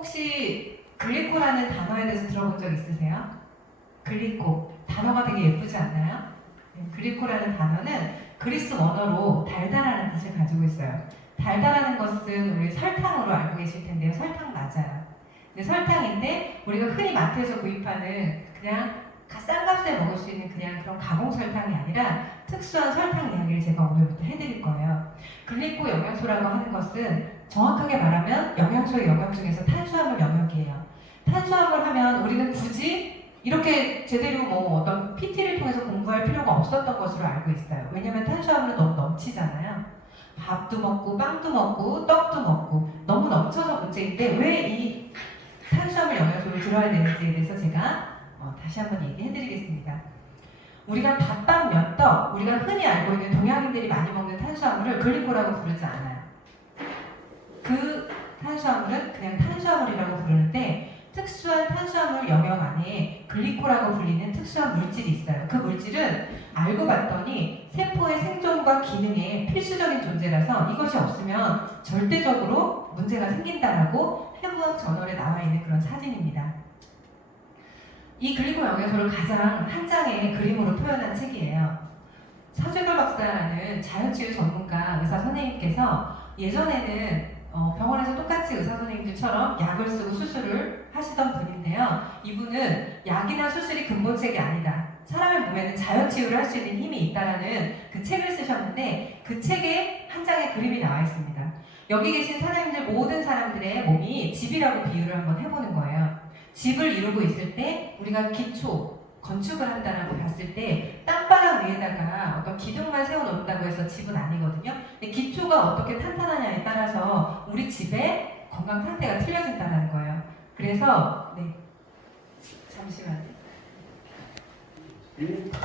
혹시 글리코라는 단어에 대해서 들어본 적 있으세요? 글리코. 단어가 되게 예쁘지 않나요? 글리코라는 단어는 그리스 원어로 달달하는 뜻을 가지고 있어요. 달달하는 것은 우리 설탕으로 알고 계실 텐데요. 설탕 맞아요. 근데 설탕인데 우리가 흔히 마트에서 구입하는 그냥 싼 값에 먹을 수 있는 그냥 그런 가공 설탕이 아니라 특수한 설탕 이야기를 제가 오늘부터 해드릴 거예요. 글리코 영양소라고 하는 것은 정확하게 말하면 영양소의 영역 중에서 탄수화물 영역이에요. 탄수화물 하면 우리는 굳이 이렇게 제대로 뭐 어떤 PT를 통해서 공부할 필요가 없었던 것으로 알고 있어요. 왜냐면 탄수화물은 너무 넘치잖아요. 밥도 먹고 빵도 먹고 떡도 먹고 너무 넘쳐서 문제인데 왜 이 탄수화물 영양소를 들어야 되는지에 대해서 제가 다시 한번 얘기해드리겠습니다. 우리가 밥, 빵, 면, 떡, 우리가 흔히 알고 있는 동양인들이 많이 먹는 탄수화물을 글리코라고 부르지 않아요. 그 탄수화물은 그냥 탄수화물이라고 부르는데 특수한 탄수화물 영역 안에 글리코라고 불리는 특수한 물질이 있어요. 그 물질은 알고 봤더니 세포의 생존과 기능에 필수적인 존재라서 이것이 없으면 절대적으로 문제가 생긴다라고 해부학 저널에 나와 있는 그런 사진입니다. 이 글리코 영양소를 가장 한 장의 그림으로 표현한 책이에요. 서재걸 박사라는 자연치유 전문가 의사 선생님께서 예전에는 병원에서 똑같이 의사 선생님들처럼 약을 쓰고 수술을 하시던 분인데요. 이분은 약이나 수술이 근본책이 아니다. 사람의 몸에는 자연치유를 할 수 있는 힘이 있다라는 그 책을 쓰셨는데 그 책에 한 장의 그림이 나와 있습니다. 여기 계신 사장님들 모든 사람들의 몸이 집이라고 비유를 한번 해보는 거예요. 집을 이루고 있을 때 우리가 기초, 건축을 한다라고 봤을 때 땅바닥 위에다가 어떤 기둥만 세워놓는다고 해서 집은 아니거든요. 근데 기초가 어떻게 탄탄하냐에 따라서 우리 집의 건강 상태가 틀려진다는 거예요. 그래서 잠시만요.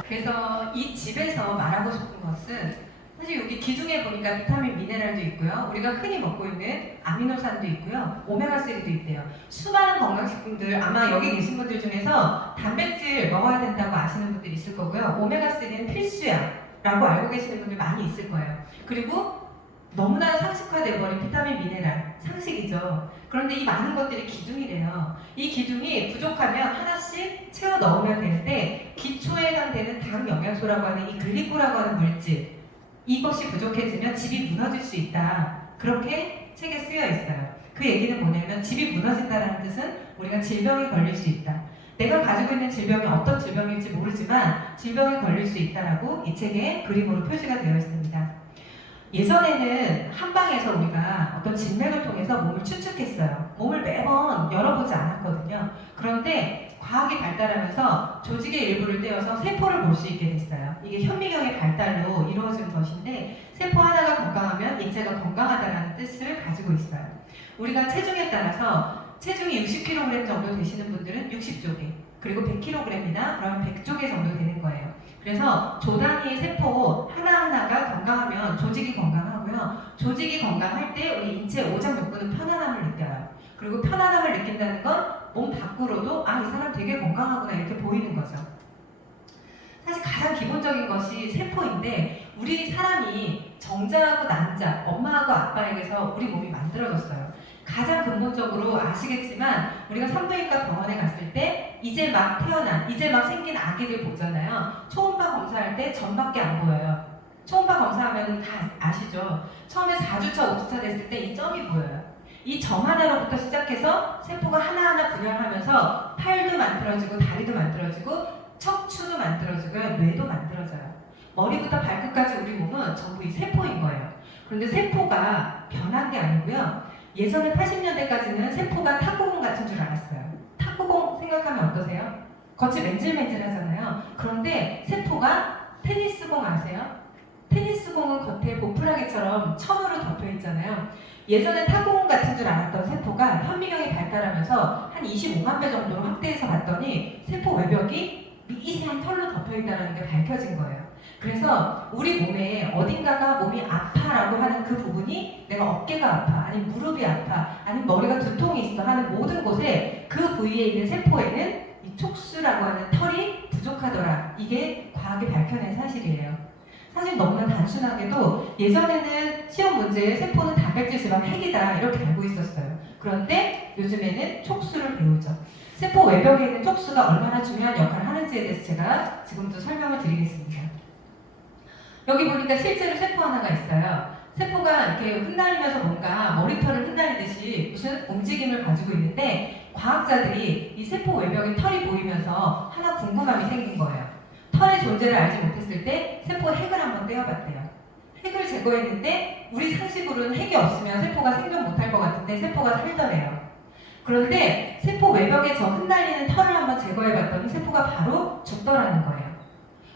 그래서 이 집에서 말하고 싶은 것은 사실 여기 기둥에 보니까 비타민, 미네랄도 있고요. 우리가 흔히 먹고 있는 아미노산도 있고요. 오메가3도 있대요. 수많은 건강식품들, 아마 여기 계신 분들 중에서 단백질 먹어야 된다고 아시는 분들이 있을 거고요. 오메가3는 필수야 라고 알고 계시는 분들 많이 있을 거예요. 그리고 너무나 상식화되어버린 비타민, 미네랄, 상식이죠. 그런데 이 많은 것들이 기둥이래요. 이 기둥이 부족하면 하나씩 채워 넣으면 되는데 기초에 해당되는 당 영양소라고 하는 이 글리코라고 하는 물질, 이것이 부족해지면 집이 무너질 수 있다. 그렇게 책에 쓰여 있어요. 그 얘기는 뭐냐면 집이 무너진다는 뜻은 우리가 질병에 걸릴 수 있다. 내가 가지고 있는 질병이 어떤 질병일지 모르지만 질병에 걸릴 수 있다라고 이 책에 그림으로 표시가 되어 있습니다. 예전에는 한방에서 우리가 어떤 진맥을 통해서 몸을 추측했어요. 몸을 매번 열어보지 않았거든요. 그런데 과학이 발달하면서 조직의 일부를 떼어서 세포를 볼 수 있게 됐어요. 이게 현미경의 발달로 이루어진 것인데 세포 하나가 건강하면 인체가 건강하다는 뜻을 가지고 있어요. 우리가 체중에 따라서 체중이 60kg 정도 되시는 분들은 60조개, 그리고 100kg이나 그러면 100조개 정도 되는 거예요. 그래서 조 단위의 세포 하나하나가 건강하면 조직이 건강하고요. 조직이 건강할 때 우리 인체 오장 욕구는 편안함을 느껴요. 그리고 편안함을 느낀다는 건 몸 밖으로도 이 사람 되게 건강하구나 이렇게 보이는 거죠. 사실 가장 기본적인 것이 세포인데 우리 사람이 정자하고 난자, 엄마하고 아빠에게서 우리 몸이 만들어졌어요. 가장 근본적으로 아시겠지만 우리가 산부인과 병원에 갔을 때 이제 막 태어난, 이제 막 생긴 아기들 보잖아요. 초음파 검사할 때 점밖에 안 보여요. 초음파 검사하면 다 아시죠? 처음에 4주차, 5주차 됐을 때 이 점이 보여요. 이 점 하나로부터 시작해서 세포가 하나하나 분열하면서 팔도 만들어지고 다리도 만들어지고 척추도 만들어지고 뇌도 만들어져요. 머리부터 발끝까지 우리 몸은 전부 이 세포인 거예요. 그런데 세포가 변한 게 아니고요. 예전에 80년대까지는 세포가 탁구공 같은 줄 알았어요. 탁구공 생각하면 어떠세요? 겉이 맨질맨질하잖아요. 그런데 세포가 테니스공 아세요? 테니스공은 겉에 보풀하기처럼 천으로 덮여 있잖아요. 예전에 탁구공 같은 줄 알았던 세포가 현미경이 발달하면서 한 25만 배 정도로 확대해서 봤더니 세포 외벽이 미세한 털로 덮여 있다는 게 밝혀진 거예요. 그래서 우리 몸에 어딘가가 몸이 아파라고 하는 그 부분이 내가 어깨가 아파, 아니면 무릎이 아파, 아니면 머리가 두통이 있어 하는 모든 곳에 그 부위에 있는 세포에는 이 촉수라고 하는 털이 부족하더라. 이게 과학이 밝혀낸 사실이에요. 사실 너무나 단순하게도 예전에는 시험 문제에 세포는 단백질, 지방, 핵이다 이렇게 알고 있었어요. 그런데 요즘에는 촉수를 배우죠. 세포 외벽에 있는 촉수가 얼마나 중요한 역할을 하는지에 대해서 제가 지금부터 설명을 드리겠습니다. 여기 보니까 실제로 세포 하나가 있어요. 세포가 이렇게 흩날리면서 뭔가 머리털을 흩날리듯이 무슨 움직임을 가지고 있는데 과학자들이 이 세포 외벽에 털이 보이면서 하나 궁금함이 생긴 거예요. 털의 존재를 알지 못했을 때 세포 핵을 한번 떼어봤대요. 핵을 제거했는데 우리 상식으로는 핵이 없으면 세포가 생존 못할 것 같은데 세포가 살더래요. 그런데 세포 외벽에 저 흩날리는 털을 한번 제거해봤더니 세포가 바로 죽더라는 거예요.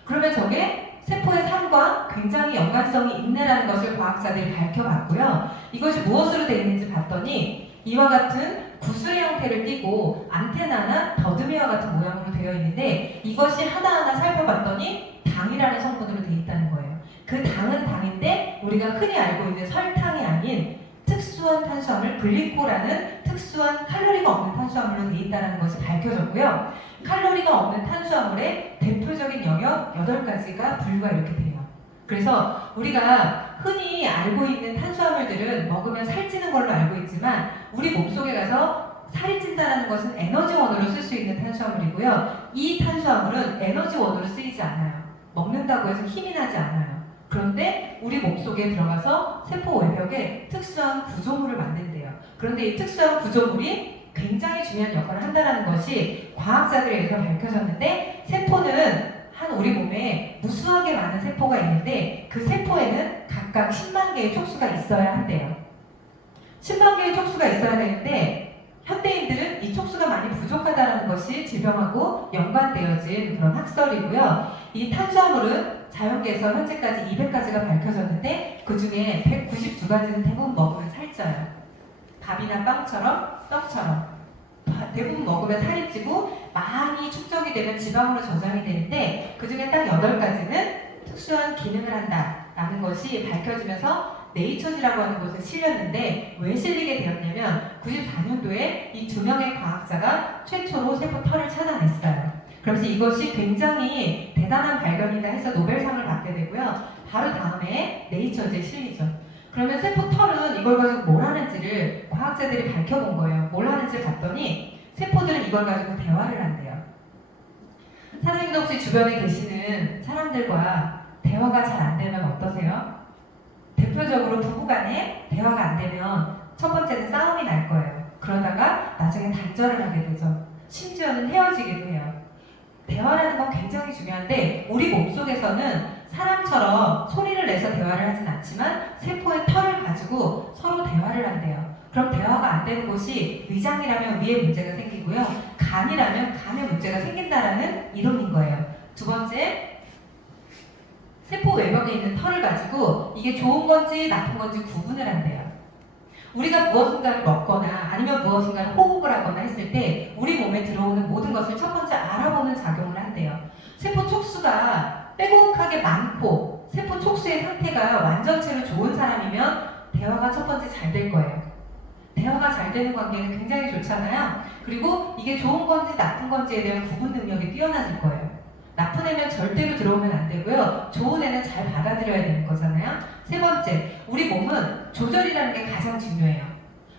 그러면 저게 세포의 삶과 굉장히 연관성이 있네라는 것을 과학자들이 밝혀봤고요. 이것이 무엇으로 되어 있는지 봤더니 이와 같은 구슬의 형태를 띠고 안테나나 더듬이와 같은 모양으로 되어 있는데 이것이 하나하나 살펴봤더니 당이라는 성분으로 되어 있다는 거예요. 그 당은 당인데 우리가 흔히 알고 있는 설탕이 아닌 특수한 탄수화물, 글리코라는 특수한 칼로리가 없는 탄수화물로 되어 있다는 것이 밝혀졌고요. 칼로리가 없는 탄수화물의 대표적인 영역 8가지가 분류가 이렇게 돼요. 그래서 우리가 흔히 알고 있는 탄수화물들은 먹으면 살찌는 걸로 알고 있지만 우리 몸속에 가서 살이 찐다는 것은 에너지원으로 쓸 수 있는 탄수화물이고요. 이 탄수화물은 에너지원으로 쓰이지 않아요. 먹는다고 해서 힘이 나지 않아요. 그런데 우리 몸속에 들어가서 세포 외벽에 특수한 구조물을 만든대요. 그런데 이 특수한 구조물이 굉장히 중요한 역할을 한다는 것이 과학자들에 의해서 밝혀졌는데 세포는 한 우리 몸에 무수하게 많은 세포가 있는데 그 세포에는 각각 10만 개의 촉수가 있어야 한대요. 10만 개의 촉수가 있어야 되는데 현대인들은 이 촉수가 많이 부족하다는 것이 질병하고 연관되어진 그런 학설이고요. 이 탄수화물은 자연계에서 현재까지 200가지가 밝혀졌는데 그 중에 192가지는 대부분 먹으면 살쪄요. 밥이나 빵처럼 떡처럼 대부분 먹으면 살이 찌고 많이 축적이 되면 지방으로 저장이 되는데 그 중에 딱 8가지는 특수한 기능을 한다라는 것이 밝혀지면서 네이처지라고 하는 곳에 실렸는데 왜 실리게 되었냐면 94년도에 이 2명의 과학자가 최초로 세포 털을 찾아냈어요. 그러면서 이것이 굉장히 대단한 발견이다 해서 노벨상을 받게 되고요. 바로 다음에 네이처지에 실리죠. 그러면 세포 털은 이걸 가지고 뭘 하는지를 과학자들이 밝혀본 거예요. 뭘 하는지 봤더니 세포들은 이걸 가지고 대화를 한대요. 사장님도 혹시 주변에 계시는 사람들과 대화가 잘 안 되면 어떠세요? 대표적으로 부부간에 대화가 안 되면 첫 번째는 싸움이 날 거예요. 그러다가 나중에 단절을 하게 되죠. 심지어는 헤어지기도 해요. 대화라는 건 굉장히 중요한데 우리 몸속에서는 사람처럼 소리를 내서 대화를 하진 않지만 세포의 털을 가지고 서로 대화를 한대요. 그럼 대화가 안 되는 곳이 위장이라면 위에 문제가 생기고요. 간이라면 간에 문제가 생긴다라는 이론인 거예요. 두 번째, 세포 외벽에 있는 털을 가지고 이게 좋은 건지 나쁜 건지 구분을 한대요. 우리가 무엇인가를 먹거나 아니면 무엇인가를 호흡을 하거나 했을 때 우리 몸에 들어오는 모든 것을 첫 번째 알아보는 작용을 한대요. 세포 촉수가 빼곡하게 많고 세포 촉수의 상태가 완전체로 좋은 사람이면 대화가 첫 번째 잘 될 거예요. 대화가 잘 되는 관계는 굉장히 좋잖아요. 그리고 이게 좋은 건지 나쁜 건지에 대한 구분 능력이 뛰어나질 거예요. 나쁜 애는 절대로 들어오면 안 되고요. 좋은 애는 잘 받아들여야 되는 거잖아요. 세 번째, 우리 몸은 조절이라는 게 가장 중요해요.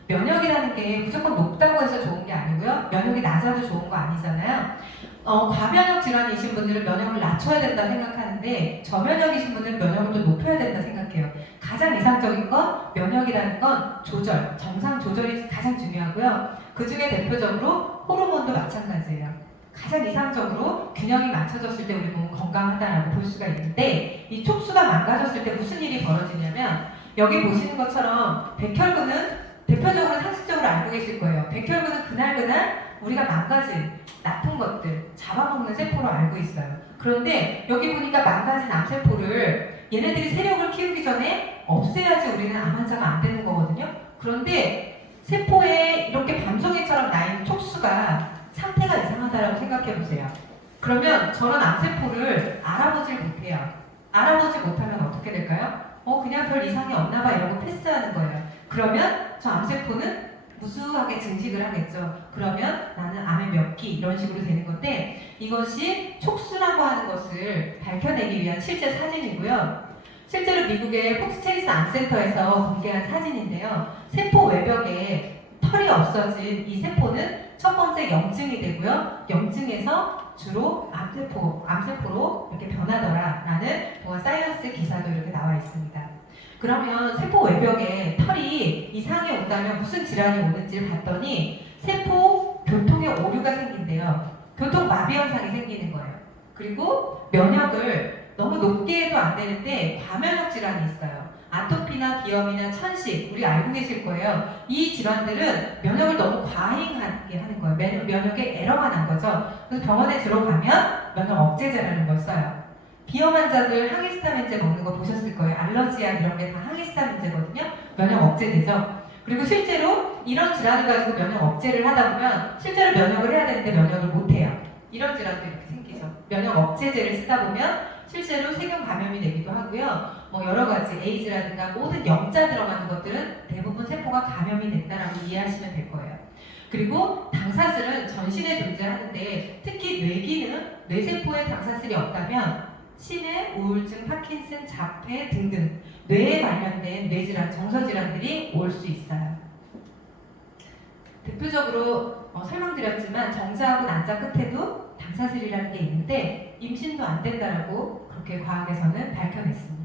면역이라는 게 무조건 높다고 해서 좋은 게 아니고요. 면역이 낮아도 좋은 거 아니잖아요. 과면역 질환이신 분들은 면역을 낮춰야 된다 생각하는데 저면역이신 분들은 면역을 또 높여야 된다 생각해요. 가장 이상적인 건 면역이라는 건 조절, 정상 조절이 가장 중요하고요. 그 중에 대표적으로 호르몬도 마찬가지예요. 가장 이상적으로 균형이 맞춰졌을 때 우리 몸은 건강하다라고 볼 수가 있는데 이 촉수가 망가졌을 때 무슨 일이 벌어지냐면 여기 보시는 것처럼 백혈구는 대표적으로 상식적으로 알고 계실 거예요. 백혈구는 그날 우리가 망가진 나쁜 것들 잡아먹는 세포로 알고 있어요. 그런데 여기 보니까 망가진 암세포를 얘네들이 세력을 키우기 전에 없애야지 우리는 암 환자가 안 되는 거거든요. 그런데 세포에 이렇게 밤송이처럼 나 있는 촉수가 상태가 이상하다라고 생각해 보세요. 그러면 저런 암세포를 알아보질 못해요. 알아보지 못하면 어떻게 될까요? 그냥 별 이상이 없나 봐 이러고 패스하는 거예요. 그러면 저 암세포는 무수하게 증식을 하겠죠. 그러면 나는 암의 몇 기 이런 식으로 되는 건데 이것이 촉수라고 하는 것을 밝혀내기 위한 실제 사진이고요. 실제로 미국의 폭스 체이스 암센터에서 공개한 사진인데요. 세포 외벽에 털이 없어진 이 세포는 첫 번째 염증이 되고요. 염증에서 주로 암세포로 이렇게 변하더라라는 동화 사이언스 기사도 이렇게 나와 있습니다. 그러면 세포 외벽에 털이 이상이 온다면 무슨 질환이 오는지를 봤더니 세포 교통에 오류가 생긴대요. 교통마비 현상이 생기는 거예요. 그리고 면역을 너무 높게 해도 안 되는데 과면역 질환이 있어요. 아토피나 비염이나 천식, 우리 알고 계실 거예요. 이 질환들은 면역을 너무 과잉하게 하는 거예요. 면역에 에러가 난 거죠. 그래서 병원에 들어가면 면역 억제제라는 걸 써요. 비염 환자들 항히스타민제 먹는 거 보셨을 거예요. 알러지약 이런 게 다 항히스타민제거든요. 면역 억제되죠. 그리고 실제로 이런 질환을 가지고 면역 억제를 하다 보면 실제로 면역을 해야 되는데 면역을 못 해요. 이런 질환도 이렇게 생기죠. 면역 억제제를 쓰다 보면 실제로 세균 감염이 되기도 하고요. 뭐 여러 가지 에이즈라든가 모든 염자 들어가는 것들은 대부분 세포가 감염이 된다라고 이해하시면 될 거예요. 그리고 당사슬은 전신에 존재하는데 특히 뇌기능, 뇌세포에 당사슬이 없다면 치매, 우울증, 파킨슨, 자폐 등등 뇌에 관련된 뇌질환, 정서질환들이 올 수 있어요. 대표적으로 설명드렸지만 정자하고 난자 끝에도 당사슬이라는 게 있는데 임신도 안 된다라고 그렇게 과학에서는 밝혀냈습니다.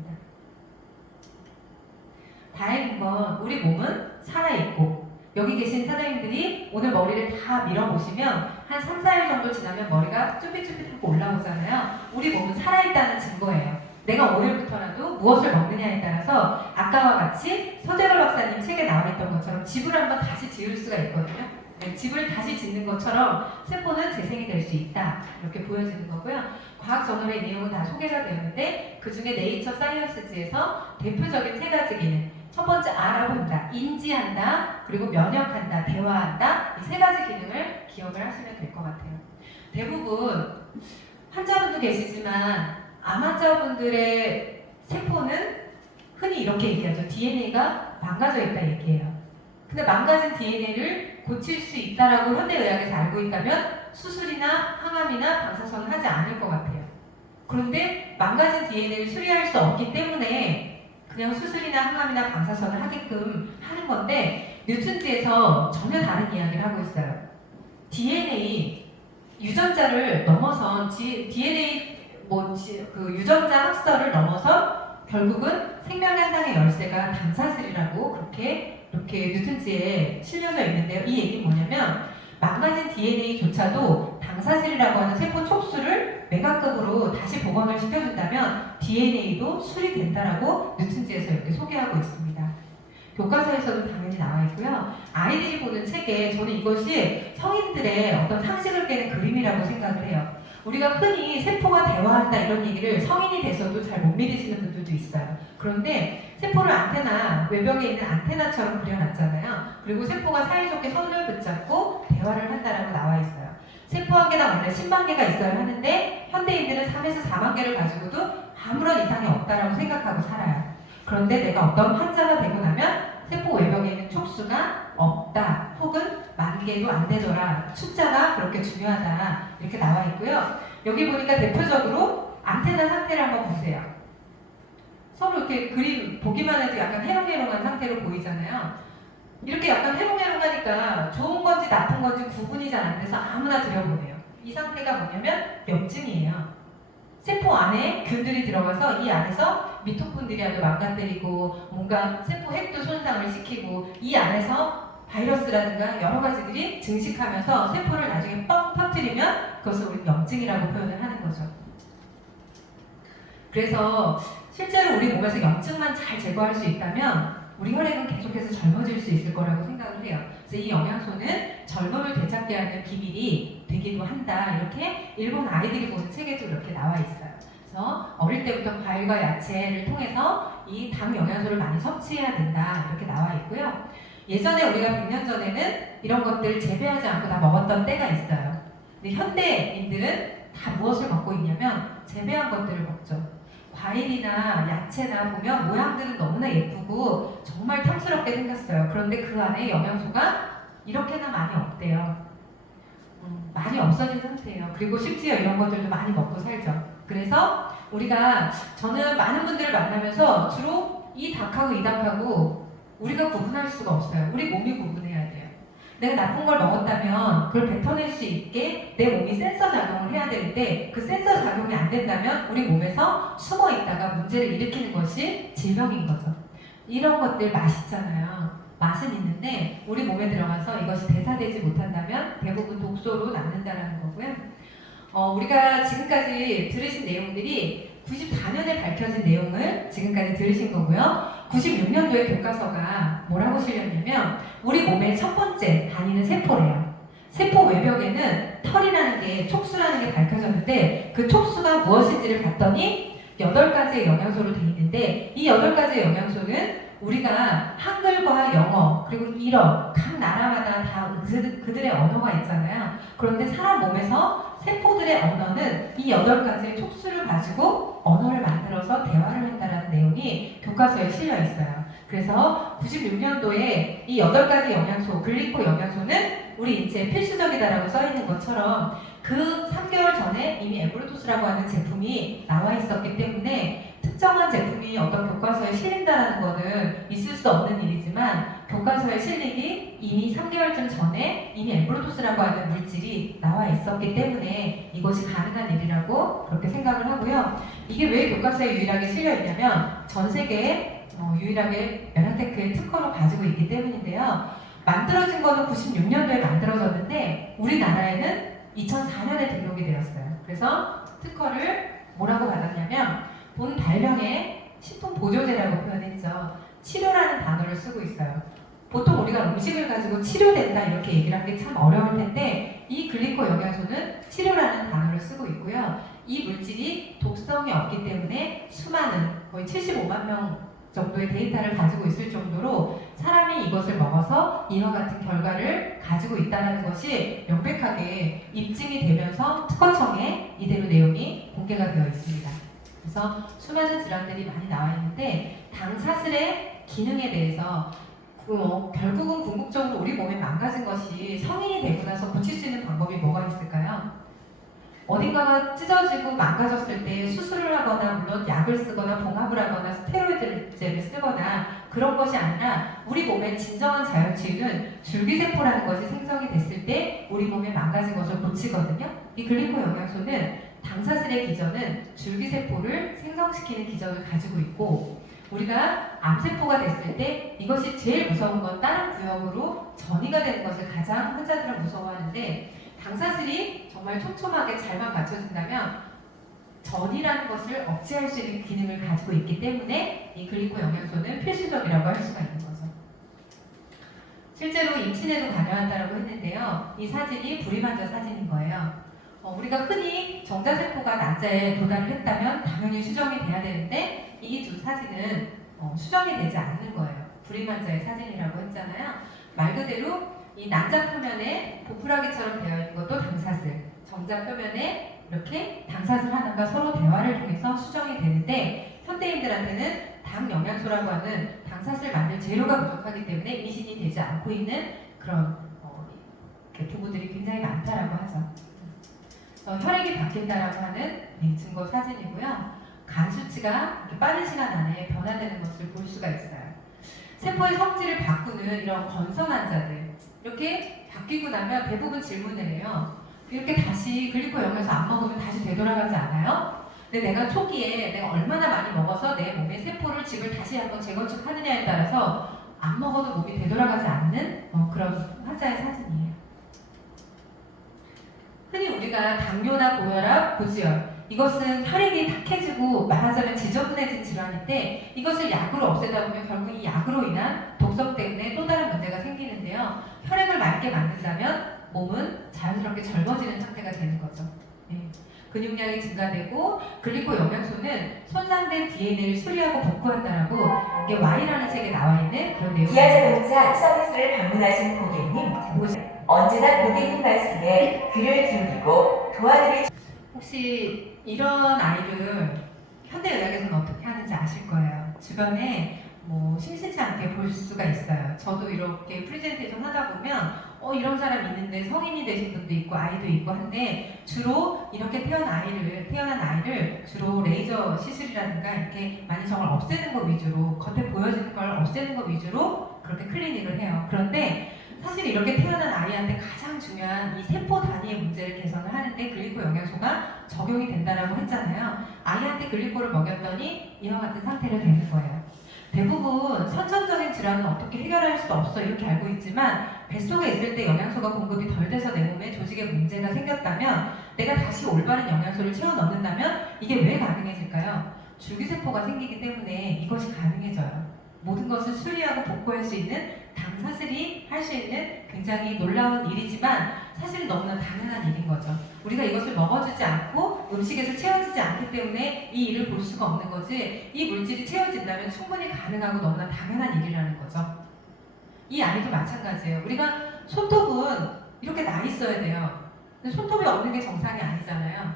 다행인 건 우리 몸은 살아있고 여기 계신 사장님들이 오늘 머리를 다 밀어보시면 한 3, 4일 정도 지나면 머리가 쭈삣쭈삣하고 올라오잖아요. 우리 몸은 살아있다는 증거예요. 내가 오늘부터라도 무엇을 먹느냐에 따라서 아까와 같이 서재걸 박사님 책에 나와 있던 것처럼 집을 한번 다시 지을 수가 있거든요. 네, 집을 다시 짓는 것처럼 세포는 재생이 될 수 있다. 이렇게 보여지는 거고요. 과학 저널의 내용은 다 소개가 되었는데 그 중에 네이처 사이언스지에서 대표적인 세 가지 기능. 첫 번째 알아본다, 인지한다, 그리고 면역한다, 대화한다. 이 세 가지 기능을 기억을 하시면 될 것 같아요. 대부분 환자분도 계시지만 암 환자분들의 세포는 흔히 이렇게 얘기하죠. DNA가 망가져 있다 얘기해요. 근데 망가진 DNA를 고칠 수 있다라고 현대의학에서 알고 있다면 수술이나 항암이나 방사선은 하지 않을 것 같아요. 그런데 망가진 DNA를 수리할 수 없기 때문에 그냥 수술이나 항암이나 방사선을 하게끔 하는 건데 뉴튼지에서 전혀 다른 이야기를 하고 있어요. DNA 유전자를 넘어선 DNA 그 유전자 학설을 넘어서 결국은 생명현상의 열쇠가 당사슬이라고 그렇게 이렇게 뉴튼지에 실려져 있는데요. 이 얘기는 뭐냐면 망가진 DNA조차도 당사슬이라고 하는 세포 촉수를 매각급으로 다시 복원을 시켜준다면 DNA도 수리된다라고 뉴튼지에서 이렇게 소개하고 있습니다. 교과서에서도 당연히 나와 있고요. 아이들이 보는 책에 저는 이것이 성인들의 어떤 상식을 깨는 그림이라고 생각을 해요. 우리가 흔히 세포가 대화한다 이런 얘기를 성인이 돼서도 잘 못 믿으시는 분들도 있어요. 그런데 세포를 안테나, 외벽에 있는 안테나처럼 그려놨잖아요. 그리고 세포가 사이좋게 손을 붙잡고 대화를 한다라고 나와 있어요. 세포 한 개당 원래 10만 개가 있어야 하는데 현대인들은 3에서 4만 개를 가지고도 아무런 이상이 없다라고 생각하고 살아요. 그런데 내가 어떤 환자가 되고 나면 세포 외벽에 있는 촉수가 없다 혹은 10,000개도 안 되더라. 숫자가 그렇게 중요하다 이렇게 나와 있고요. 여기 보니까 대표적으로 안테나 상태를 한번 보세요. 서로 이렇게 그림 보기만 해도 약간 해롱해롱한 상태로 보이잖아요. 이렇게 약간 해롱해롱하니까 좋은 건지 나쁜 건지 구분이 잘 안 돼서 아무나 들여보내요. 이 상태가 뭐냐면 염증이에요. 세포 안에 균들이 들어가서 이 안에서 미토콘드리아도 망가뜨리고 뭔가 세포 핵도 손상을 시키고 이 안에서 바이러스라든가 여러 가지들이 증식하면서 세포를 나중에 뻥 터뜨리면 그것을 우리 염증이라고 표현을 하는 거죠. 그래서 실제로 우리 몸에서 염증만 잘 제거할 수 있다면 우리 혈액은 계속해서 젊어질 수 있을 거라고 생각을 해요. 그래서 이 영양소는 젊음을 되찾게 하는 비밀이 되기도 한다. 이렇게 일본 아이들이 보는 책에도 이렇게 나와 있어요. 그래서 어릴 때부터 과일과 야채를 통해서 이 당 영양소를 많이 섭취해야 된다. 이렇게 나와 있고요. 예전에 우리가 100년 전에는 이런 것들을 재배하지 않고 다 먹었던 때가 있어요. 근데 현대인들은 다 무엇을 먹고 있냐면 재배한 것들을 먹죠. 과일이나 야채나 보면 모양들은 너무나 예쁘고 정말 탐스럽게 생겼어요. 그런데 그 안에 영양소가 이렇게나 많이 없대요. 많이 없어진 상태예요. 그리고 심지어 이런 것들도 많이 먹고 살죠. 그래서 저는 많은 분들을 만나면서 주로 이 닭하고 이 닭하고 우리가 구분할 수가 없어요. 우리 몸이 구분해야 돼요. 내가 나쁜 걸 먹었다면 그걸 뱉어낼 수 있게 내 몸이 센서 작용을 해야 되는데 그 센서 작용이 안 된다면 우리 몸에서 숨어 있다가 문제를 일으키는 것이 질병인 거죠. 이런 것들 맛있잖아요. 맛은 있는데 우리 몸에 들어가서 이것이 대사되지 못한다면 대부분 독소로 남는다는 거고요. 우리가 지금까지 들으신 내용들이 94년에 밝혀진 내용을 지금까지 들으신 거고요. 96년도에 교과서가 뭐라고 실렸냐면 우리 몸의 첫 번째 단위는 세포래요. 세포 외벽에는 털이라는 게, 촉수라는 게 밝혀졌는데 그 촉수가 무엇인지를 봤더니 8가지의 영양소로 되어 있는데 이 8가지의 영양소는 우리가 한글과 영어 그리고 일어 각 나라마다 다 그들의 언어가 있잖아요. 그런데 사람 몸에서 세포들의 언어는 이 8가지의 촉수를 가지고 언어를 만들어서 대화를 한다는 내용이 교과서에 실려 있어요. 그래서 96년도에 이 8가지 영양소, 글리코 영양소는 우리 인체에 필수적이다라고 써 있는 것처럼 그 3개월 전에 이미 에브로토스라고 하는 제품이 나와 있었기 때문에 특정한 제품이 어떤 교과서에 실린다는 것은 있을 수 없는 일이지만 교과서에 실리기 이미 3개월쯤 전에 이미 엠브로토스라고 하는 물질이 나와 있었기 때문에 이것이 가능한 일이라고 그렇게 생각을 하고요. 이게 왜 교과서에 유일하게 실려 있냐면 전 세계에 유일하게 메라테크의 특허로 가지고 있기 때문인데요. 만들어진 거는 96년도에 만들어졌는데 우리나라에는 2004년에 등록이 되었어요. 그래서 특허를 뭐라고 받았냐면 본 발명의 식품보조제라고 표현했죠. 치료라는 단어를 쓰고 있어요. 보통 우리가 음식을 가지고 치료된다 이렇게 얘기를 하는 게 참 어려울 텐데 이 글리코 영양소는 치료라는 단어를 쓰고 있고요. 이 물질이 독성이 없기 때문에 수많은 거의 75만 명 정도의 데이터를 가지고 있을 정도로 사람이 이것을 먹어서 이와 같은 결과를 가지고 있다는 것이 명백하게 입증이 되면서 특허청에 이대로 내용이 공개가 되어 있습니다. 그래서 수많은 질환들이 많이 나와 있는데 당사슬의 기능에 대해서 결국은 궁극적으로 우리 몸에 망가진 것이 성인이 되고 나서 고칠 수 있는 방법이 뭐가 있을까요? 어딘가가 찢어지고 망가졌을 때 수술을 하거나 물론 약을 쓰거나 봉합을 하거나 스테로이드제를 쓰거나 그런 것이 아니라 우리 몸의 진정한 자연치유는 줄기세포라는 것이 생성이 됐을 때 우리 몸에 망가진 것을 고치거든요. 이 글리코 영양소는 당사슬의 기전은 줄기세포를 생성시키는 기전을 가지고 있고 우리가 암세포가 됐을 때 이것이 제일 무서운 건 다른 구역으로 전이가 되는 것을 가장 환자들은 무서워하는데 당사슬이 정말 촘촘하게 잘만 갖춰진다면 전이라는 것을 억제할 수 있는 기능을 가지고 있기 때문에 이 글리코 영양소는 필수적이라고 할 수가 있는 거죠. 실제로 임신에도 관여한다고 했는데요. 이 사진이 불임환자 사진인 거예요. 우리가 흔히 정자세포가 난자에 도달을 했다면 당연히 수정이 돼야 되는데 이 두 사진은 수정이 되지 않는 거예요. 불임환자의 사진이라고 했잖아요. 말 그대로 이 난자 표면에 보풀하기처럼 되어 있는 것도 당사슬, 정자 표면에 이렇게 당사슬 하나가 서로 대화를 통해서 수정이 되는데 현대인들한테는 당 영양소라고 하는 당사슬 만들 재료가 부족하기 때문에 임신이 되지 않고 있는 그런 부부들이 굉장히 많다라고 하죠. 혈액이 바뀐다라고 하는 증거 사진이고요. 간 수치가 이렇게 빠른 시간 안에 변화되는 것을 볼 수가 있어요. 세포의 성질을 바꾸는 이런 건선 환자들 이렇게 바뀌고 나면 대부분 질문을 해요. 이렇게 다시 글리코 영양소 안 먹으면 다시 되돌아가지 않아요? 근데 내가 초기에 내가 얼마나 많이 먹어서 내 몸의 세포를 집을 다시 한번 재건축하느냐에 따라서 안 먹어도 몸이 되돌아가지 않는 그런 환자의 사진이에요. 흔히 우리가 당뇨나 고혈압, 고지혈 이것은 혈액이 탁해지고 말하자면 지저분해진 질환인데 이것을 약으로 없애다 보면 결국 이 약으로 인한 독성 때문에 또 다른 문제가 생기는데요. 혈액을 맑게 만든다면 몸은 자연스럽게 젊어지는 상태가 되는 거죠. 근육량이 증가되고 글리코 영양소는 손상된 DNA를 수리하고 복구한다라고 이게 Y라는 책에 나와 있는 그런 내용입니다. 기아자동차 서비스를 방문하신 고객님, 언제나 고객님 말씀에 귀를 기울이고 도와드릴 혹시 이런 아이를 현대의학에서는 어떻게 하는지 아실 거예요. 주변에 심심치 않게 볼 수가 있어요. 저도 이렇게 프레젠테이션 하다 보면 이런 사람 있는데 성인이 되신 분도 있고 아이도 있고 한데 주로 이렇게 태어난 아이를 주로 레이저 시술이라든가 이렇게 만이정을 없애는 것 위주로 겉에 보여지는 걸 없애는 것 위주로 그렇게 클리닉을 해요. 그런데 사실 이렇게 태어난 아이한테 가장 중요한 이 세포 단위의 문제를 개선을 하는데 글리코 영양소가 적용이 된다라고 했잖아요. 아이한테 글리코를 먹였더니 이와 같은 상태가 되는 거예요. 대부분 선천적인 질환은 어떻게 해결할 수 없어 이렇게 알고 있지만 뱃속에 있을 때 영양소가 공급이 덜 돼서 내 몸에 조직에 문제가 생겼다면 내가 다시 올바른 영양소를 채워 넣는다면 이게 왜 가능해질까요? 줄기세포가 생기기 때문에 이것이 가능해져요. 모든 것을 수리하고 복구할 수 있는 당사슬이 할 수 있는 굉장히 놀라운 일이지만 사실 너무나 당연한 일인 거죠. 우리가 이것을 먹어주지 않고 음식에서 채워지지 않기 때문에 이 일을 볼 수가 없는 거지 이 물질이 채워진다면 충분히 가능하고 너무나 당연한 일이라는 거죠. 이 아이도 마찬가지예요. 우리가 손톱은 이렇게 나 있어야 돼요. 근데 손톱이 없는 게 정상이 아니잖아요.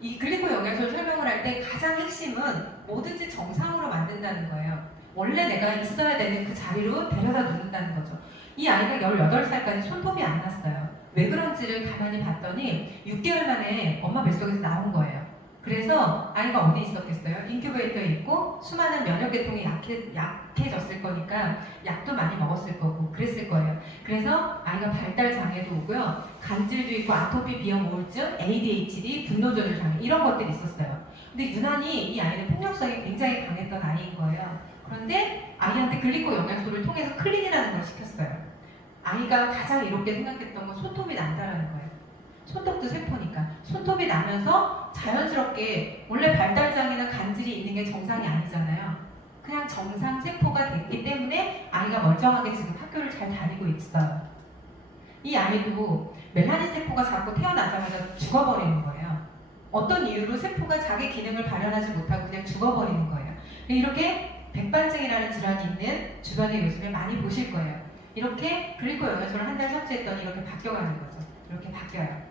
이 글리코 영양소를 설명을 할 때 가장 핵심은 뭐든지 정상으로 만든다는 거예요. 원래 내가 있어야 되는 그 자리로 데려다 놓는다는 거죠. 이 아이가 18살까지 손톱이 안 났어요. 왜 그런지를 가만히 봤더니 6개월 만에 엄마 뱃속에서 나온 거예요. 그래서 아이가 어디 있었겠어요? 인큐베이터에 있고 수많은 면역계통이 약해졌을 거니까 약도 많이 먹었을 거고 그랬을 거예요. 그래서 아이가 발달 장애도 오고요. 간질도 있고 아토피 비염 우울증, ADHD, 분노조절 장애 이런 것들이 있었어요. 근데 유난히 이 아이는 폭력성이 굉장히 강했던 아이인 거예요. 그런데 아이한테 글리코 영양소를 통해서 클린이라는 걸 시켰어요. 아이가 가장 이롭게 생각했던 건 손톱이 난다라는 거예요. 손톱도 세포니까. 손톱이 나면서 자연스럽게 원래 발달장애나 간질이 있는 게 정상이 아니잖아요. 그냥 정상 세포가 됐기 때문에 아이가 멀쩡하게 지금 학교를 잘 다니고 있어요. 이 아이도 멜라닌 세포가 자꾸 태어나자마자 죽어버리는 거예요. 어떤 이유로 세포가 자기 기능을 발현하지 못하고 그냥 죽어버리는 거예요. 이렇게 백반증이라는 질환이 있는 주변에 요즘에 많이 보실 거예요. 이렇게 글리코 영양소를 한 달 섭취했더니 이렇게 바뀌어가는 거죠. 이렇게 바뀌어요.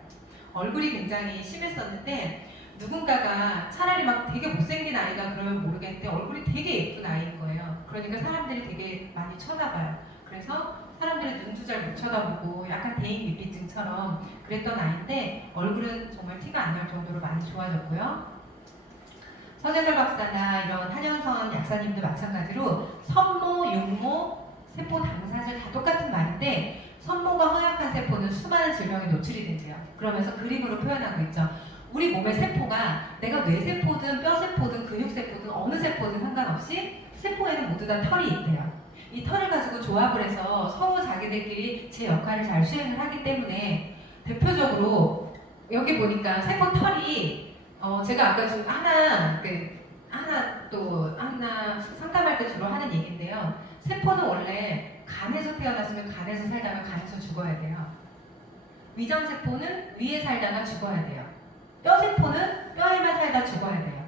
얼굴이 굉장히 심했었는데 누군가가 차라리 막 되게 못생긴 아이가 그러면 모르겠는데 얼굴이 되게 예쁜 아이인 거예요. 그러니까 사람들이 되게 많이 쳐다봐요. 그래서 사람들이 눈도 잘 못 쳐다보고 약간 대인 미피증처럼 그랬던 아이인데 얼굴은 정말 티가 안 날 정도로 많이 좋아졌고요. 서재걸 박사나 이런 한현선 약사님도 마찬가지로 선모, 육모, 세포 당사질 다 똑같은 말인데 선모가 허약한 세포는 수많은 질병에 노출이 된대요. 그러면서 그림으로 표현하고 있죠. 우리 몸의 세포가 내가 뇌세포든 뼈세포든 근육세포든 어느 세포든 상관없이 세포에는 모두 다 털이 있대요. 이 털을 가지고 조합을 해서 서로 자기들끼리 제 역할을 잘 수행을 하기 때문에 대표적으로 여기 보니까 세포 털이 제가 아까 좀 하나 상담할 때 주로 하는 얘기인데요. 세포는 원래 간에서 태어났으면 간에서 살다가 간에서 죽어야 돼요. 위장세포는 위에 살다가 죽어야 돼요. 뼈세포는 뼈에만 살다 죽어야 돼요.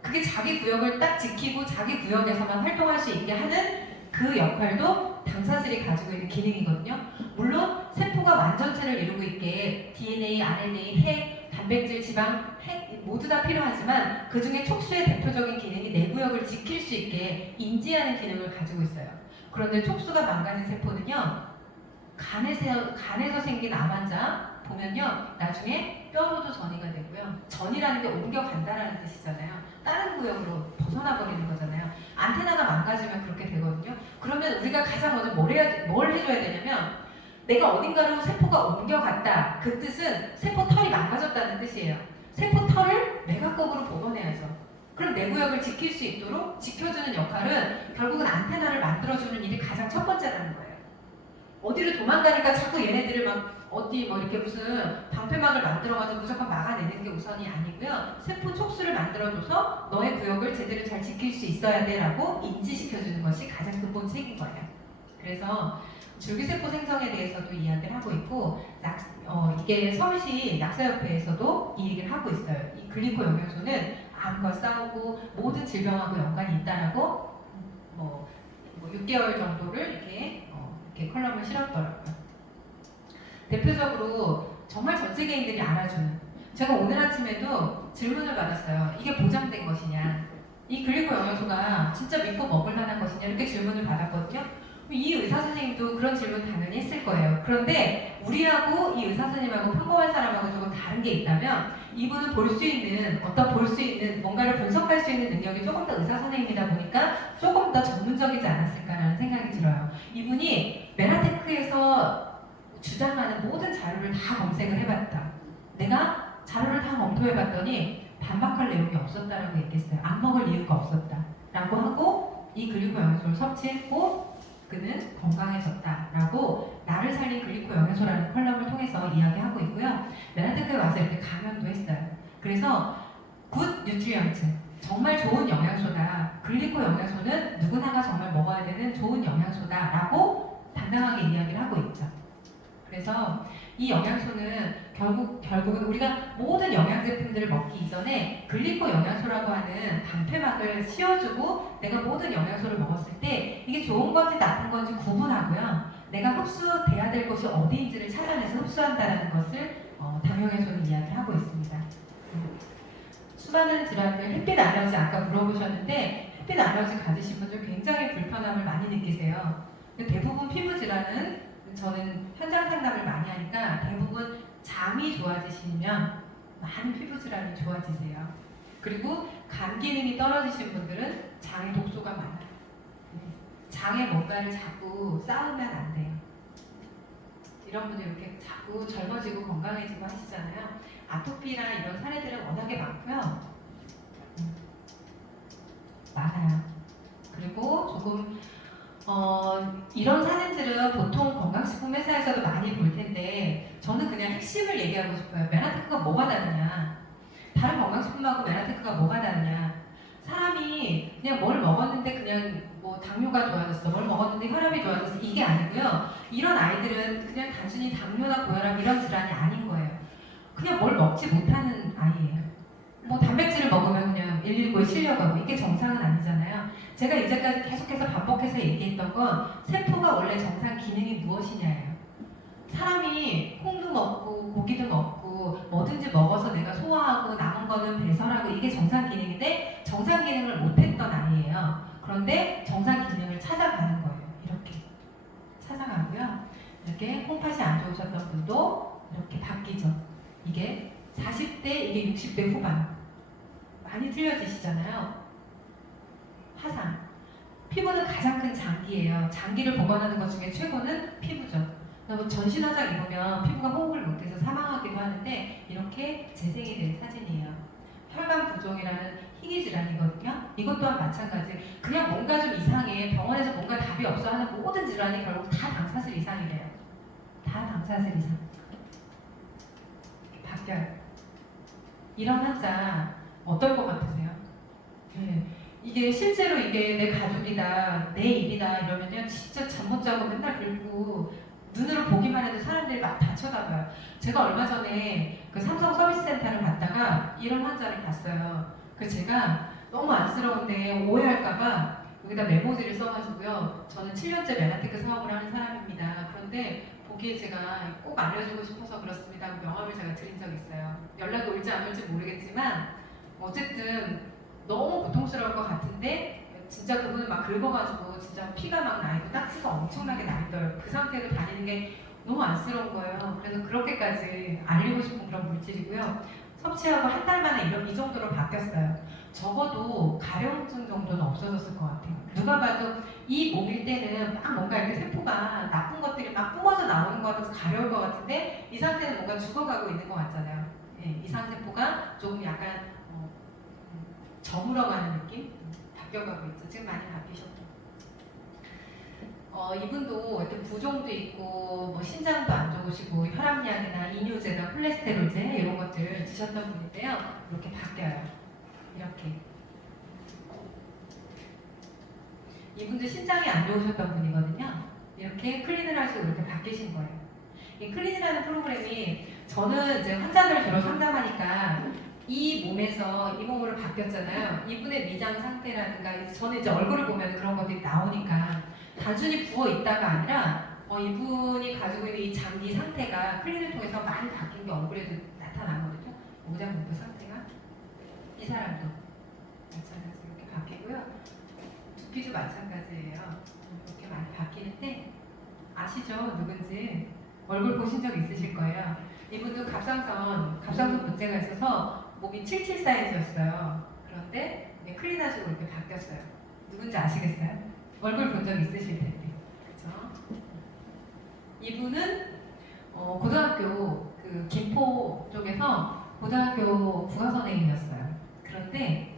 그게 자기 구역을 딱 지키고 자기 구역에서만 활동할 수 있게 하는 그 역할도 당사질이 가지고 있는 기능이거든요. 물론 세포가 완전체를 이루고 있게 DNA, RNA, 핵, 단백질, 지방, 핵 모두 다 필요하지만 그 중에 촉수의 대표적인 기능이 내 구역을 지킬 수 있게 인지하는 기능을 가지고 있어요. 그런데 촉수가 망가진 세포는요, 간에서 생긴 암 환자 보면요, 나중에 뼈로도 전이가 되고요. 전이라는 게 옮겨간다라는 뜻이잖아요. 다른 구역으로 벗어나 버리는 거잖아요. 안테나가 망가지면 그렇게 되거든요. 그러면 우리가 가장 먼저 뭘 해줘야 되냐면 내가 어딘가로 세포가 옮겨갔다. 그 뜻은 세포 털이 망가졌다는 뜻이에요. 세포 털을 내각각으로 복원해야죠. 그럼 내 구역을 지킬 수 있도록 지켜주는 역할은 결국은 안테나를 만들어주는 일이 가장 첫 번째라는 거예요. 어디로 도망가니까 자꾸 얘네들을 막 어디 뭐 이렇게 무슨 방패막을 만들어가지고 무조건 막아내는 게 우선이 아니고요. 세포 촉수를 만들어줘서 너의 구역을 제대로 잘 지킬 수 있어야 돼 라고 인지시켜주는 것이 가장 근본책인 거예요. 그래서 줄기세포 생성에 대해서도 이야기를 하고 있고 이게 서울시 약사협회에서도 이 얘기를 하고 있어요. 이 글리코 영양소는 암과 싸우고 모든 질병하고 연관이 있다라고 6개월 정도를 이렇게 컬럼을 실었더라고요. 대표적으로 정말 전 세계인들이 알아주는, 제가 오늘 아침에도 질문을 받았어요. 이게 보장된 것이냐, 이 글리코 영양소가 진짜 믿고 먹을 만한 것이냐 이렇게 질문을 받았거든요. 이 의사 선생님도 그런 질문 당연히 했을 거예요. 그런데 우리하고 이 의사 선생님하고 평범한 사람하고 조금 다른 게 있다면 이분은 볼 수 있는 뭔가를 분석할 수 있는 능력이 조금 더 의사 선생님이다 보니까 조금 더 전문적이지 않았을까라는 생각이 들어요. 이분이 메나테크에서 주장하는 모든 자료를 다 검색을 해봤다. 내가 자료를 다 검토해봤더니 반박할 내용이 없었다라고 얘기했어요. 안 먹을 이유가 없었다라고 하고 이 글리코 영양소를 섭취했고 그는 건강해졌다라고 나를 살린 글리코 영양소라는 컬럼을 통해서 이야기하고 있고요. 메나테크에 와서 이렇게 강연도 했어요. 그래서 굿 뉴트리언트, 정말 좋은 영양소다. 글리코 영양소는 누구나가 정말 먹어야 되는 좋은 영양소다라고 당당하게 이야기를 하고 있죠. 그래서 이 영양소는 결국은 우리가 모든 영양 제품들을 먹기 이전에 글리코 영양소라고 하는 방패막을 씌워주고 내가 모든 영양소를 먹었을 때 이게 좋은 건지 나쁜 건지 구분하고요. 내가 흡수돼야 될 곳이 어디인지를 찾아내서 흡수한다는 것을 당영양소는 이야기하고 있습니다. 수많은 질환들, 햇빛 알러지 아까 물어보셨는데 햇빛 알러지 가지신 분들 굉장히 불편함을 많이 느끼세요. 대부분 피부 질환은 저는 현장 상담을 많이 하니까 대부분 잠이 좋아지시면 많은 피부 질환이 좋아지세요. 그리고 간 기능이 떨어지신 분들은 장에 독소가 많아요. 장에 뭔가를 자꾸 쌓으면 안 돼요. 이런 분들 이렇게 자꾸 젊어지고 건강해지고 하시잖아요. 아토피나 이런 사례들은 워낙에 많고요. 많아요. 그리고 조금 이런 사진들은 보통 건강식품 회사에서도 많이 볼 텐데 저는 그냥 핵심을 얘기하고 싶어요. 메나테크가 뭐가 다르냐? 다른 건강식품하고 메나테크가 뭐가 다르냐? 사람이 그냥 뭘 먹었는데 그냥 뭐 당뇨가 좋아졌어, 뭘 먹었는데 혈압이 좋아졌어 이게 아니고요. 이런 아이들은 그냥 단순히 당뇨나 고혈압 이런 질환이 아닌 거예요. 그냥 뭘 먹지 못하는 아이예요. 뭐 단백질을 먹으면 그냥 119에 실려가고 이게 정상은 아니잖아요. 제가 이제까지 계속해서 반복해서 얘기했던 건 세포가 원래 정상 기능이 무엇이냐예요. 사람이 콩도 먹고 고기도 먹고 뭐든지 먹어서 내가 소화하고 남은 거는 배설하고 이게 정상 기능인데 정상 기능을 못했던 아이예요. 그런데 정상 기능을 찾아가는 거예요. 이렇게 찾아가고요. 이렇게 콩팥이 안 좋으셨던 분도 이렇게 바뀌죠. 이게 40대, 이게 60대 후반. 많이 틀려지시잖아요. 화상. 피부는 가장 큰 장기예요. 장기를 보관하는 것 중에 최고는 피부죠. 전신화장 입으면 피부가 호흡을 못해서 사망하기도 하는데 이렇게 재생이 된 사진이에요. 혈관 부종이라는 희귀 질환이거든요. 이것 또한 마찬가지. 그냥 뭔가 좀 이상해. 병원에서 뭔가 답이 없어 하는 모든 질환이 결국 다 방사슬 이상이래요. 다 방사슬 이상. 바뀌어요. 이런 환자 어떨 것 같으세요? 네. 이게 실제로 이게 내 가족이다, 내 일이다 이러면요 진짜 잠 못 자고 맨날 긁고 눈으로 보기만 해도 사람들이 막 다 쳐다봐요. 제가 얼마 전에 그 삼성 서비스센터를 갔다가 이런 환자를 봤어요. 그래서 제가 너무 안쓰러운데 오해할까봐 여기다 메모지를 써가지고요. 저는 7년째 메나테크 사업을 하는 사람입니다. 그런데 보기에 제가 꼭 알려주고 싶어서 그렇습니다. 명함을 제가 드린 적이 있어요. 연락이 올지 안 올지 모르겠지만 어쨌든 너무 고통스러울 것 같은데 진짜 그분은 막 긁어가지고 진짜 피가 막 나이고 딱지가 엄청나게 나있더라고요. 그 상태로 다니는 게 너무 안쓰러운 거예요. 그래서 그렇게까지 알리고 싶은 그런 물질이고요. 섭취하고 한 달 만에 이 정도로 바뀌었어요. 적어도 가려움증 정도는 없어졌을 것 같아요. 누가 봐도 이 몸일 때는 막 뭔가 이렇게 세포가 나쁜 것들이 막 뿜어져 나오는 것 같아서 가려울 것 같은데 이 상태는 뭔가 죽어가고 있는 것 같잖아요. 예, 이상세포가 조금 약간 저물어가는 느낌? 바뀌어가고 있죠. 지금 많이 바뀌셨고. 이분도 이렇게 부종도 있고 뭐 신장도 안 좋으시고 혈압약이나 이뇨제나 콜레스테롤제 이런 것들 드셨던 분인데요. 이렇게 바뀌어요. 이렇게. 이분도 신장이 안 좋으셨던 분이거든요. 이렇게 클린을 하시고 이렇게 바뀌신 거예요. 이 클린이라는 프로그램이 저는 이제 환자들 주로 상담하니까 이 몸에서 이 몸으로 바뀌었잖아요. 이분의 미장 상태라든가 저는 이제 얼굴을 보면 그런 것들이 나오니까 단순히 부어 있다가 아니라 이분이 가지고 있는 이 장기 상태가 클린을 통해서 많이 바뀐 게 얼굴에도 나타나거든요. 모장 분포 상태가 이 사람도 마찬가지 이렇게 바뀌고요. 두피도 마찬가지예요. 이렇게 많이 바뀌는데 아시죠? 누군지 얼굴 보신 적 있으실 거예요. 이분도 갑상선 문제가 있어서 몸이 77 사이즈였어요. 그런데 클린하시고 이렇게 바뀌었어요. 누군지 아시겠어요? 얼굴 본 적 있으실 텐데. 이분은 고등학교 그 김포 쪽에서 고등학교 국어선생님이었어요. 그런데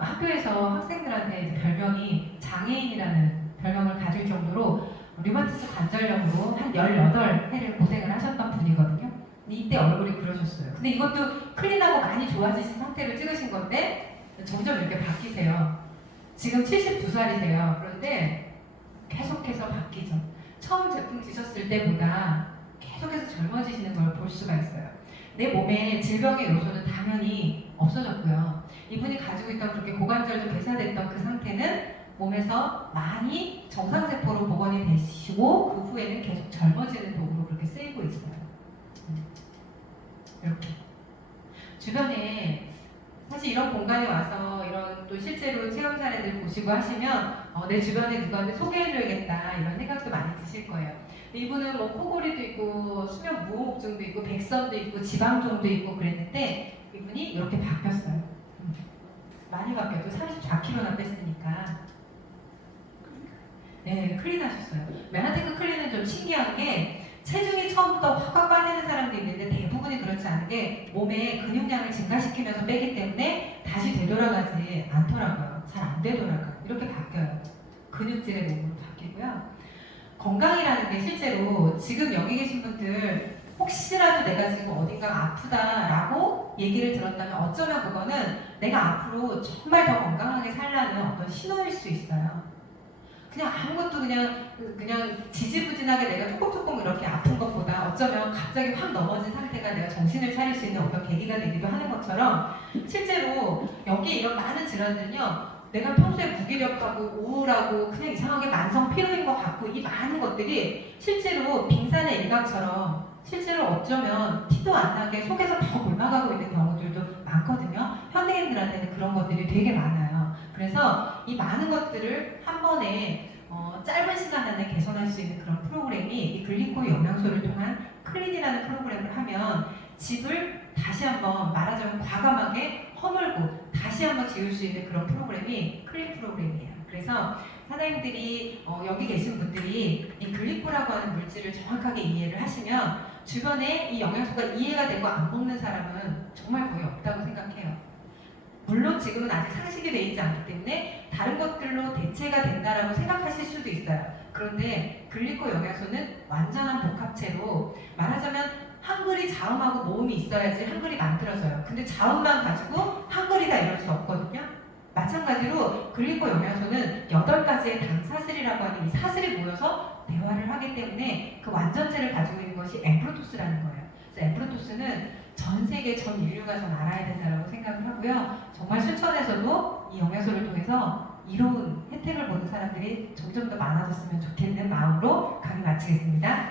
학교에서 학생들한테 이제 별명이 장애인이라는 별명을 가질 정도로 류마티스 관절염으로 한 18해를 고생을 하셨던 분이거든요. 근데 이때 얼굴이 그러셨어요. 근데 이것도 클린하고 많이 좋아지신 상태로 찍으신 건데 점점 이렇게 바뀌세요. 지금 72살이세요. 그런데 계속해서 바뀌죠. 처음 제품 드셨을 때보다 계속해서 젊어지시는 걸 볼 수가 있어요. 내 몸에 질병의 요소는 당연히 없어졌고요. 이분이 가지고 있던 그렇게 고관절도 괴사됐던 그 상태는 몸에서 많이 정상세포로 복원이 되시고 그 후에는 계속 젊어지는 도구로 그렇게 쓰이고 있어요. 이렇게 주변에 사실 이런 공간에 와서 이런 또 실제로 체험 사례들 보시고 하시면 내 주변에 누구한테 소개해줘야겠다 이런 생각도 많이 드실 거예요. 이분은 뭐 코골이도 있고 수면 무호흡증도 있고 백선도 있고 지방종도 있고 그랬는데 이분이 이렇게 바뀌었어요. 많이 바뀌었죠. 34kg나 뺐으니까. 네, 클린하셨어요. 메나테크 클린은 좀 신기한 게 체중이 처음부터 확 빠지는 사람도 있는데 대부분이 그렇지 않은 게 몸에 근육량을 증가시키면서 빼기 때문에 다시 되돌아가지 않더라고요. 잘 안 되돌아가요. 이렇게 바뀌어요. 근육질의 몸으로 바뀌고요. 건강이라는 게 실제로 지금 여기 계신 분들 혹시라도 내가 지금 어딘가 아프다라고 얘기를 들었다면 어쩌면 그거는 내가 앞으로 정말 더 건강하게 살라는 어떤 신호일 수 있어요. 그냥 아무것도 그냥 지지부진하게 내가 조금 이렇게 아픈 것보다 어쩌면 갑자기 확 넘어진 상태가 내가 정신을 차릴 수 있는 어떤 계기가 되기도 하는 것처럼 실제로 여기 이런 많은 질환들은요 내가 평소에 무기력하고 우울하고 그냥 이상하게 만성 피로인 것 같고 이 많은 것들이 실제로 빙산의 일각처럼 실제로 어쩌면 티도 안 나게 속에서 더 곪아가고 있는 경우들도 많거든요. 현대인들한테는 그런 것들이 되게 많아요. 그래서 이 많은 것들을 한 번에 짧은 시간 안에 개선할 수 있는 그런 프로그램이 이 글리코 영양소를 통한 클린이라는 프로그램을 하면 집을 다시 한번 말하자면 과감하게 허물고 다시 한번 지을 수 있는 그런 프로그램이 클린 프로그램이에요. 그래서 사장님들이 여기 계신 분들이 이 글리코라고 하는 물질을 정확하게 이해를 하시면 주변에 이 영양소가 이해가 되고 안 먹는 사람은 정말 거의 없다고 생각해요. 물론 지금은 아직 상식이 되어 있지 않기 때문에 다른 것들로 대체가 된다라고 생각하실 수도 있어요. 그런데 글리코 영양소는 완전한 복합체로 말하자면 한 그리 자음하고 모음이 있어야지 한 그리 만들어져요. 근데 자음만 가지고 한 그리다 이럴 수 없거든요. 마찬가지로 글리코 영양소는 8가지의 당사슬이라고 하는 이 사슬이 모여서 대화를 하기 때문에 그 완전체를 가지고 있는 것이 엠프로토스라는 거예요. 그래서 엠프로토스는 전 세계 전 인류가 전 알아야 된다고 생각을 하고요. 정말 순천에서도 이 영양소를 통해서 이로운 혜택을 보는 사람들이 점점 더 많아졌으면 좋겠는 마음으로 강의 마치겠습니다.